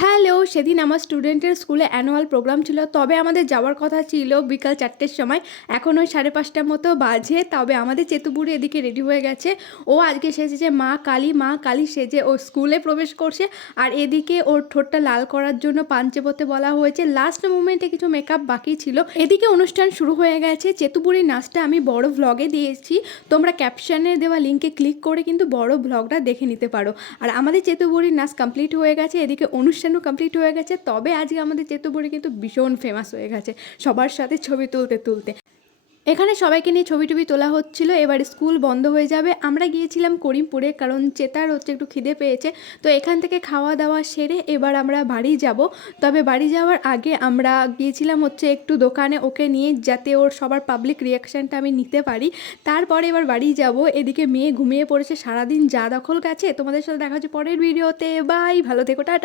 Hello, সেদিন আমার স্টুডেন্টের স্কুলে অ্যানুয়াল প্রোগ্রাম ছিল। তবে আমাদের যাওয়ার কথা ছিল বিকাল ৪টের সময়। এখন ওই ৫:৩০টার মতো বাজে। তবে আমাদের চেতুবুড়ি এদিকে রেডি হয়ে গেছে। ও আজকে সেজেছে মা কালী সেজে ও স্কুলে প্রবেশ করছে। আর এদিকে ওর ঠোঁটটা লাল করার জন্য পাঞ্চে পরতে বলা হয়েছে। লাস্ট মোমেন্টে কিছু মেকআপ বাকি ছিল। এদিকে অনুষ্ঠান শুরু হয়ে গেছে। চেতুবুড়ির নাচটা আমি বড় ভ্লগে দিয়েছি। তোমরা ক্যাপশনে দেওয়া লিঙ্কে ক্লিক করে কিন্তু বড় ভ্লগটা দেখে নিতে পারো। আর আমাদের চেতুবুড়ির নাচ কমপ্লিট হয়ে গেছে। এদিকে অনুষ্ঠানও কমপ্লিট হয়ে গেছে। তবে আজকে আমাদের চেতুবুড়ি কিন্তু ভীষণ ফেমাস হয়ে গেছে সবার সাথে ছবি তুলতে তুলতে। এখানে সবাইকে নিয়ে ছবি টবি তোলা হচ্ছিল। এবার স্কুল বন্ধ হয়ে যাবে। আমরা গিয়েছিলাম করিমপুরে, কারণ চেতার হচ্ছে একটু খিদে পেয়েছে। তো এখান থেকে খাওয়া দাওয়া সেরে এবার আমরা বাড়ি যাব। তবে বাড়ি যাওয়ার আগে আমরা গিয়েছিলাম হচ্ছে একটু দোকানে ওকে নিয়ে, যাতে ওর সবার পাবলিক রিয়াকশানটা আমি নিতে পারি। তারপরে এবার বাড়ি যাব। এদিকে মেয়ে ঘুমিয়ে পড়েছে, সারাদিন যা দখল গেছে। তোমাদের সাথে দেখা হচ্ছে পরের ভিডিওতে। বাই, ভালো থেকো, টাটা।